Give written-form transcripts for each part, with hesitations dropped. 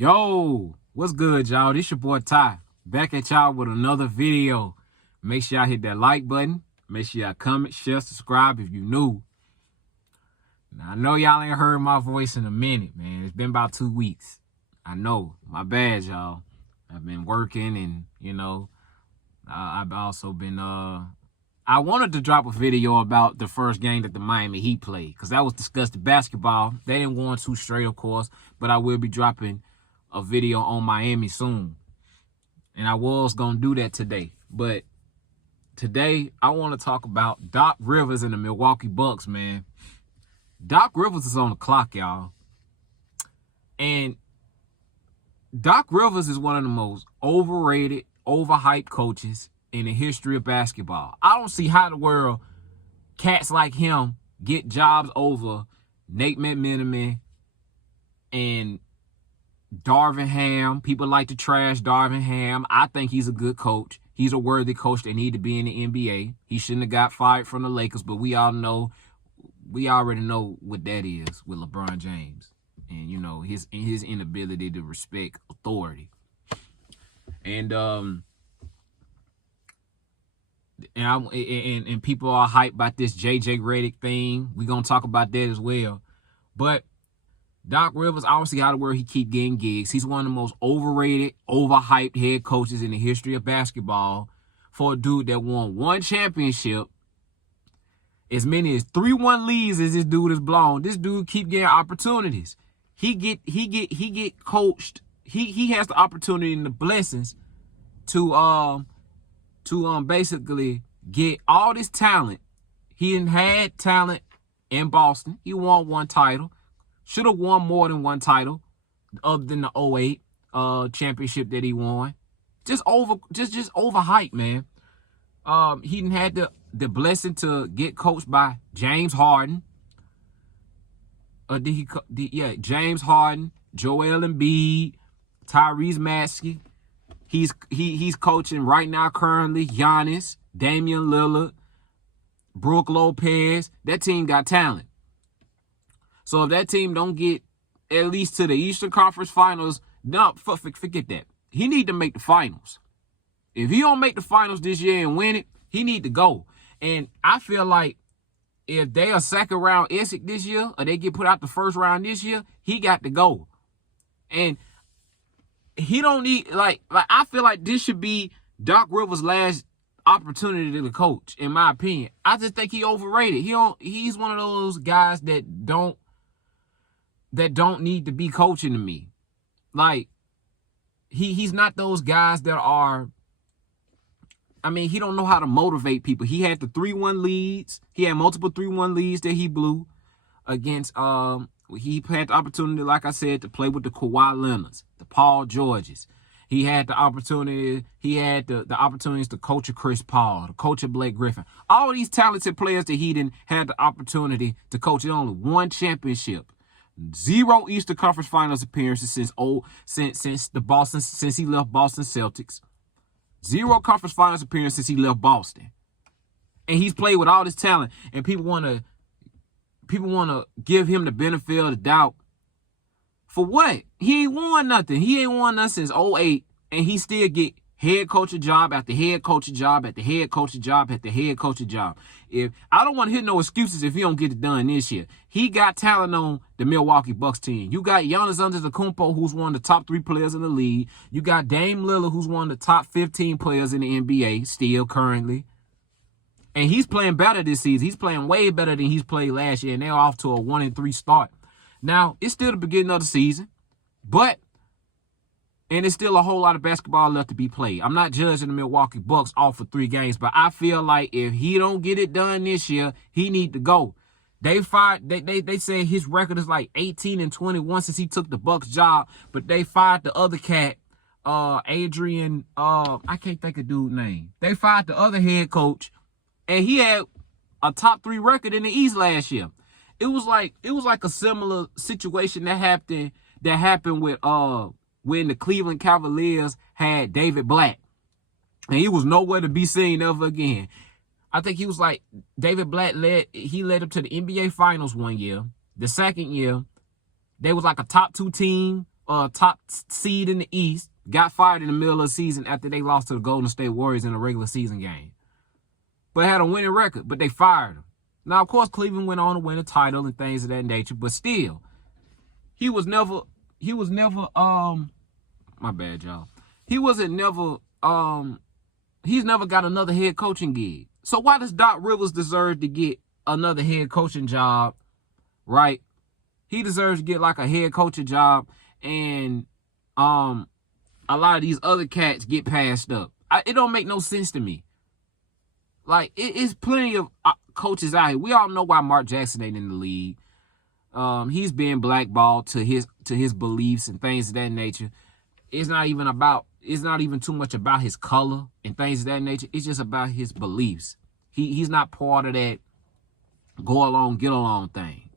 Yo, what's good, y'all? This your boy Ty, back at y'all with another video. Make sure y'all hit that like button. Make sure y'all comment, share, subscribe if you new. Now, I know y'all ain't heard my voice in a minute, man. It's been about 2 weeks. I know, my bad, y'all. I've been working and, I've also been, I wanted to drop a video about the first game that the Miami Heat played because that was discussed basketball. They didn't go on too straight, of course, but I will be dropping a video on Miami soon. And I was going to do that today. But today, I want to talk about Doc Rivers and the Milwaukee Bucks, man. Doc Rivers is on the clock, y'all. And Doc Rivers is one of the most overrated, overhyped coaches in the history of basketball. I don't see how the world cats like him get jobs over Nate McMenamin and Darvin Ham. People like to trash Darvin Ham. I think he's a good coach. He's a worthy coach that need to be in the NBA. He shouldn't have got fired from the Lakers, but we already know what that is with LeBron James and his inability to respect authority. And people are hyped about this JJ Redick thing. We're gonna talk about that as well. But Doc Rivers, I don't see how the world he keep getting gigs. He's one of the most overrated, overhyped head coaches in the history of basketball for a dude that won one championship, as many as 3-1 leads as this dude has blown. This dude keep getting opportunities. He get coached. He has the opportunity and the blessings to basically get all this talent. He didn't had talent in Boston. He won one title. Should have won more than one title other than the 08 championship that he won. Just overhyped, man. He didn't had the blessing to get coached by James Harden. James Harden, Joel Embiid, Tyrese Maxey. He's coaching right now currently Giannis, Damian Lillard, Brook Lopez. That team got talent. So if that team don't get at least to the Eastern Conference Finals, no, forget that. He need to make the finals. If he don't make the finals this year and win it, he need to go. And I feel like if they are second round exit this year or they get put out the first round this year, he got to go. And he don't need, like I feel like this should be Doc Rivers' last opportunity to coach, in my opinion. I just think he overrated. He's one of those guys that don't need to be coaching to me. Like, he's not those guys that are, he don't know how to motivate people. He had the 3-1 leads. He had multiple 3-1 leads that he blew against, he had the opportunity, like I said, to play with the Kawhi Leonards, the Paul Georges. He had the opportunity, the opportunities to coach a Chris Paul, to coach a Blake Griffin. All these talented players that he didn't have the opportunity to coach. He only one championship. 0 Eastern Conference Finals appearances since he left Boston Celtics. 0 conference finals appearances since he left Boston. And he's played with all this talent. And people want to give him the benefit of the doubt. For what? He ain't won nothing. He ain't won nothing since 08. And he still get head coaching job after head coaching job after head coaching job after head coaching job. If I don't want to hear no excuses if he don't get it done this year. He got talent on the Milwaukee Bucks team. You got Giannis Antetokounmpo, who's one of the top 3 players in the league. You got Dame Lillard, who's one of the top 15 players in the NBA still currently. And he's playing better this season. He's playing way better than he's played last year. And they're off to a 1-3 start. Now, it's still the beginning of the season. And there's still a whole lot of basketball left to be played. I'm not judging the Milwaukee Bucks off for 3 games, but I feel like if he don't get it done this year, he need to go. They say his record is like 18-21 since he took the Bucks job, but they fired the other cat, Adrian, I can't think of dude's name. They fired the other head coach, and he had a top 3 record in the East last year. It was like a similar situation that happened with when the Cleveland Cavaliers had David Blatt. And he was nowhere to be seen ever again. I think he was like, David Blatt led him to the NBA Finals one year. The second year, they was like a top 2 team top seed in the East, got fired in the middle of the season after they lost to the Golden State Warriors in a regular season game. But had a winning record, but they fired him. Now, of course, Cleveland went on to win a title and things of that nature, but still, my bad, y'all. He's never got another head coaching gig. So why does Doc Rivers deserve to get another head coaching job, right? He deserves to get like a head coaching job, and a lot of these other cats get passed up. It don't make no sense to me. Like, it's plenty of coaches out here. We all know why Mark Jackson ain't in the league. He's being blackballed to his beliefs and things of that nature. It's not even too much about his color and things of that nature. It's just about his beliefs. He's not part of that go along, get along thing.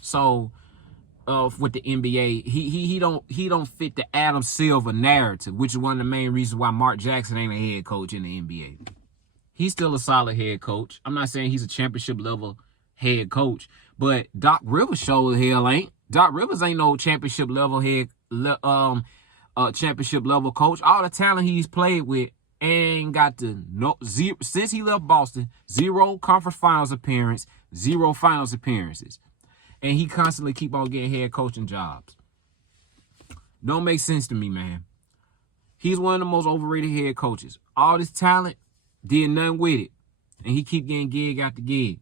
So with the NBA, he don't fit the Adam Silver narrative, which is one of the main reasons why Mark Jackson ain't a head coach in the NBA. He's still a solid head coach. I'm not saying he's a championship level head coach, but Doc Rivers sure the hell ain't. Doc Rivers ain't no championship level championship level coach. All the talent he's played with ain't got zero since he left Boston. 0 conference finals appearance, 0 finals appearances, and he constantly keep on getting head coaching jobs. Don't make sense to me, man. He's one of the most overrated head coaches. All this talent, did nothing with it, and he keep getting gig after gig.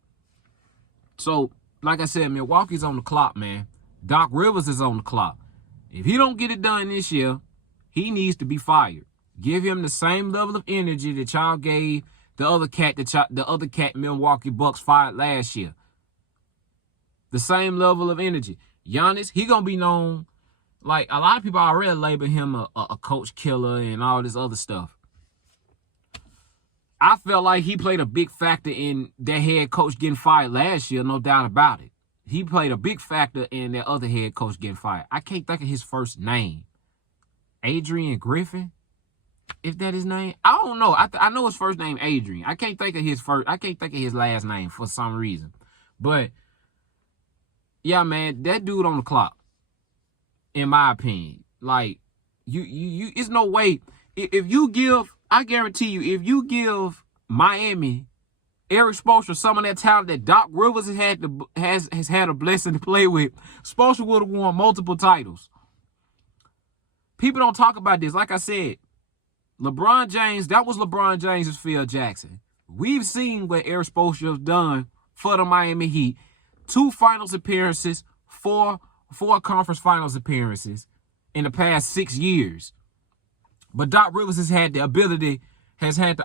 So, like I said, Milwaukee's on the clock, man. Doc Rivers is on the clock. If he don't get it done this year, he needs to be fired. Give him the same level of energy that y'all gave the other cat Milwaukee Bucks fired last year. The same level of energy. Giannis, he gonna be known, like a lot of people already label him a coach killer and all this other stuff. I felt like he played a big factor in that head coach getting fired last year, no doubt about it. He played a big factor in that other head coach getting fired. I can't think of his first name. Adrian Griffin, if that his name. I don't know. I know his first name Adrian. I can't think of his last name for some reason. But yeah, man, that dude on the clock, in my opinion. Like, you it's no way. If you give, I guarantee you, if you give Miami Erik Spoelstra some of that talent that Doc Rivers has had a blessing to play with, Spoelstra would have won multiple titles. People don't talk about this. Like I said, LeBron James, that was LeBron James' Phil Jackson. We've seen what Erik Spoelstra has done for the Miami Heat. 2 finals appearances, 4 conference finals appearances in the past 6 years. But Doc Rivers has had the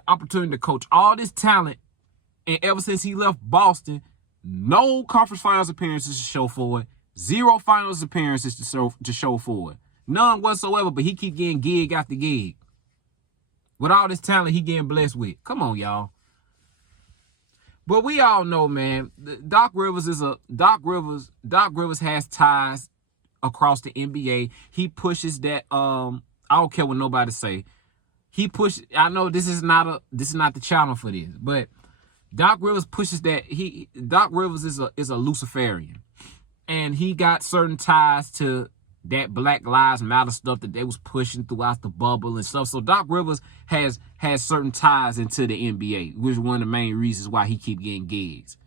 opportunity to coach all this talent. And ever since he left Boston, no conference finals appearances to show for it. 0 finals appearances to show for it. None whatsoever, but he keep getting gig after gig. With all this talent he getting blessed with. Come on, y'all. But we all know, man, Doc Rivers has ties across the NBA. He pushes that I don't care what nobody say. I know this is not the channel for this, but Doc Rivers pushes that. Doc Rivers is a Luciferian, and he got certain ties to that Black Lives Matter stuff that they was pushing throughout the bubble and stuff. So Doc Rivers has certain ties into the NBA, which is one of the main reasons why he keep getting gigs.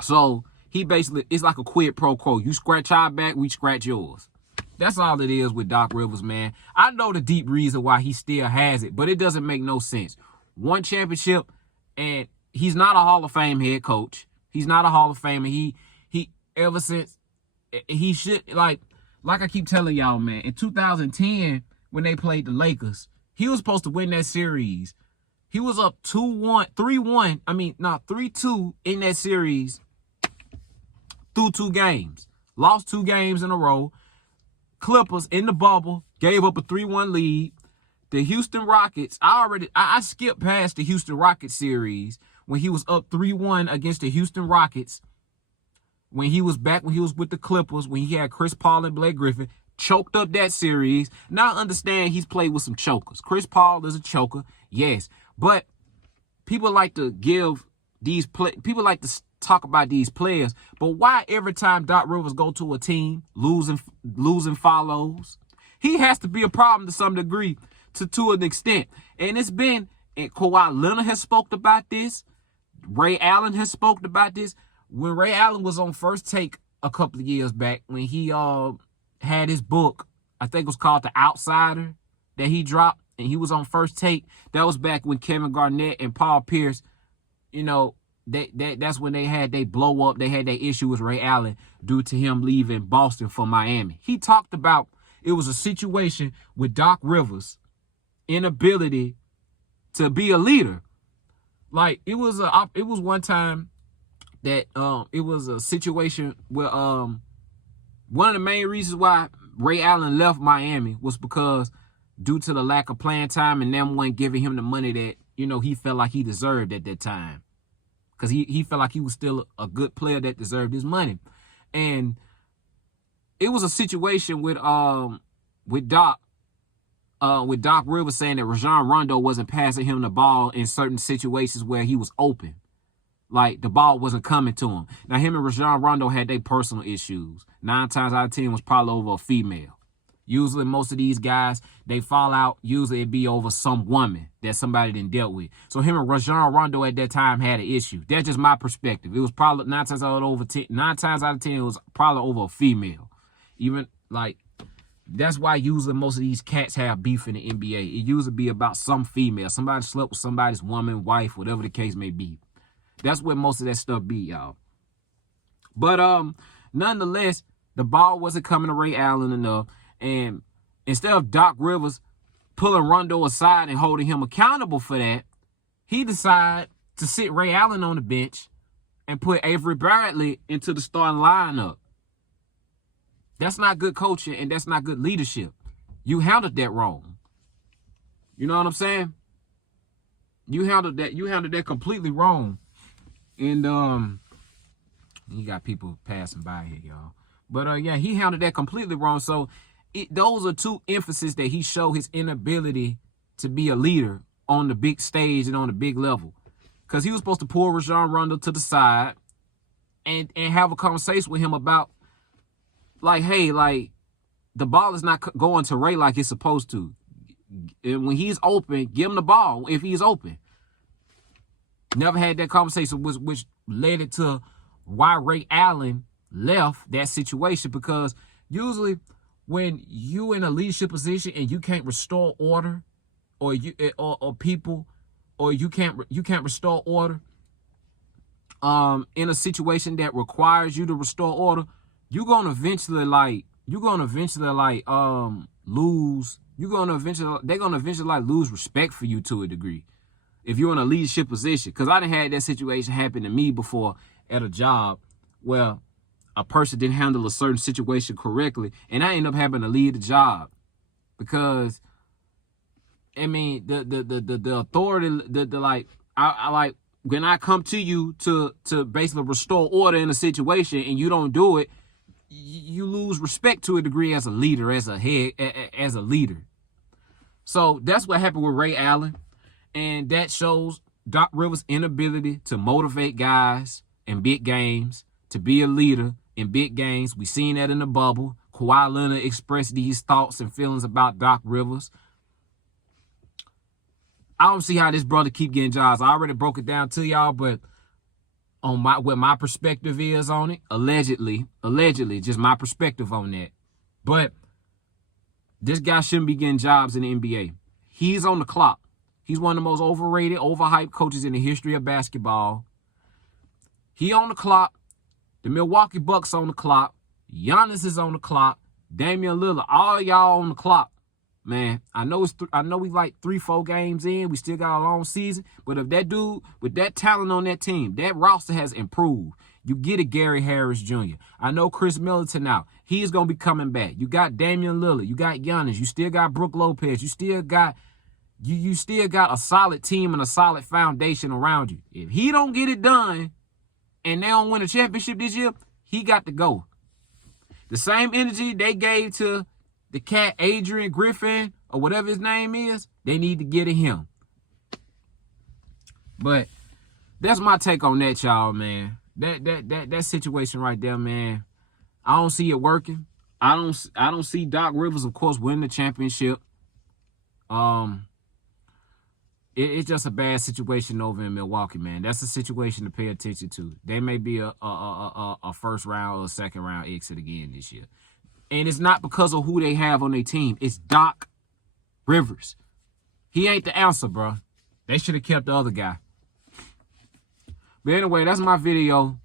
So he basically, it's like a quid pro quo. You scratch our back, we scratch yours. That's all it is with Doc Rivers, man. I know the deep reason why he still has it, but it doesn't make no sense. 1 championship, and he's not a Hall of Fame head coach. He's not a Hall of Famer. He ever since he should, like I keep telling y'all, man, in 2010 when they played the Lakers, he was supposed to win that series. He was up 3-2 in that series through 2 games. Lost 2 games in a row. Clippers in the bubble gave up a 3-1 lead. The Houston Rockets, I skipped past the Houston Rockets series when he was up 3-1 against the Houston Rockets. When he was with the Clippers, when he had Chris Paul and Blake Griffin, choked up that series. Now I understand he's played with some chokers. Chris Paul is a choker, yes. But people like to give people like to talk about these players, but why every time Doc Rivers go to a team, losing follows? He has to be a problem to some degree, to an extent. And it's been, and Kawhi Leonard has spoke about this. Ray Allen has spoke about this. When Ray Allen was on First Take a couple of years back, when he had his book, I think it was called The Outsider, that he dropped, and he was on First Take. That was back when Kevin Garnett and Paul Pierce, you know, that's when they blow up. They had that issue with Ray Allen due to him leaving Boston for Miami. He talked about it was a situation with Doc Rivers' inability to be a leader. Like it was one time that it was a situation where one of the main reasons why Ray Allen left Miami was because due to the lack of playing time and them wasn't giving him the money that, you know, he felt like he deserved at that time. Because he felt like he was still a good player that deserved his money. And it was a situation with Doc Rivers saying that Rajon Rondo wasn't passing him the ball in certain situations where he was open. Like the ball wasn't coming to him. Now him and Rajon Rondo had their personal issues. 9 times out of 10 was probably over a female. Usually most of these guys, they fall out. Usually it'd be over some woman that somebody didn't dealt with. So him and Rajon Rondo at that time had an issue. That's just my perspective. It was probably 9 times out of 10 it was probably over a female. Even like, that's why usually most of these cats have beef in the NBA. It usually be about some female. Somebody slept with somebody's woman, wife, whatever the case may be. That's where most of that stuff be, y'all. But nonetheless, the ball wasn't coming to Ray Allen enough. And instead of Doc Rivers pulling Rondo aside and holding him accountable for that, he decided to sit Ray Allen on the bench and put Avery Bradley into the starting lineup. That's not good coaching and that's not good leadership. You handled that wrong. You know what I'm saying? You handled that completely wrong. And you got people passing by here, y'all. But yeah, he handled that completely wrong. So those are two emphases that he showed his inability to be a leader on the big stage and on the big level. Because he was supposed to pull Rajon Rondo to the side and have a conversation with him about, like, hey, like, the ball is not going to Ray like it's supposed to. And when he's open, give him the ball if he's open. Never had that conversation, which led it to why Ray Allen left that situation. Because usually when you in a leadership position and you can't restore order, or people, or you can't restore order in a situation that requires you to restore order, they're gonna eventually lose respect for you to a degree if you're in a leadership position. Because I done had that situation happen to me before at a job where a person didn't handle a certain situation correctly, and I ended up having to leave the job because, I mean, the authority, I like when I come to you to basically restore order in a situation and you don't do it, you lose respect to a degree as a leader, as a leader. So that's what happened with Ray Allen, and that shows Doc Rivers' inability to motivate guys in big games, to be a leader in big games. We seen that in the bubble. Kawhi Leonard expressed these thoughts and feelings about Doc Rivers. I don't see how this brother keep getting jobs. I already broke it down to y'all, but on what my perspective is on it, allegedly, just my perspective on that. But this guy shouldn't be getting jobs in the NBA. He's on the clock. He's one of the most overrated, overhyped coaches in the history of basketball. He on the clock. The Milwaukee Bucks on the clock. Giannis is on the clock. Damian Lillard, all y'all on the clock. Man, I know we like 3-4 games in. We still got a long season. But if that dude with that talent on that team, that roster has improved. You get a Gary Harris Jr. I know Chris Middleton now. He is going to be coming back. You got Damian Lillard. You got Giannis. You still got Brook Lopez. You still got a solid team and a solid foundation around you. If he don't get it done and they don't win a championship this year, he got to go. The same energy they gave to the cat Adrian Griffin or whatever his name is, they need to get at him. But that's my take on that, y'all, man. That situation right there, man. I don't see it working. I don't see Doc Rivers, of course, winning the championship. It's just a bad situation over in Milwaukee, man. That's a situation to pay attention to. They may be a first round or second round exit again this year. And it's not because of who they have on their team. It's Doc Rivers. He ain't the answer, bro. They should have kept the other guy. But anyway, that's my video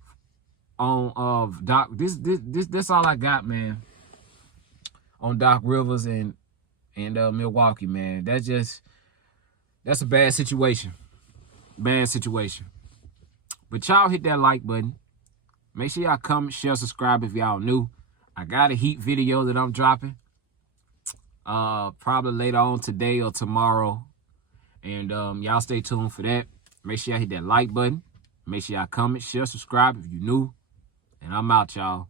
on Doc. This all I got, man, on Doc Rivers and Milwaukee, man. That's a bad situation. Bad situation. But y'all hit that like button. Make sure y'all comment, share, subscribe if y'all new. I got a Heat video that I'm dropping. Probably later on today or tomorrow. And y'all stay tuned for that. Make sure y'all hit that like button. Make sure y'all comment, share, subscribe if you're new. And I'm out, y'all.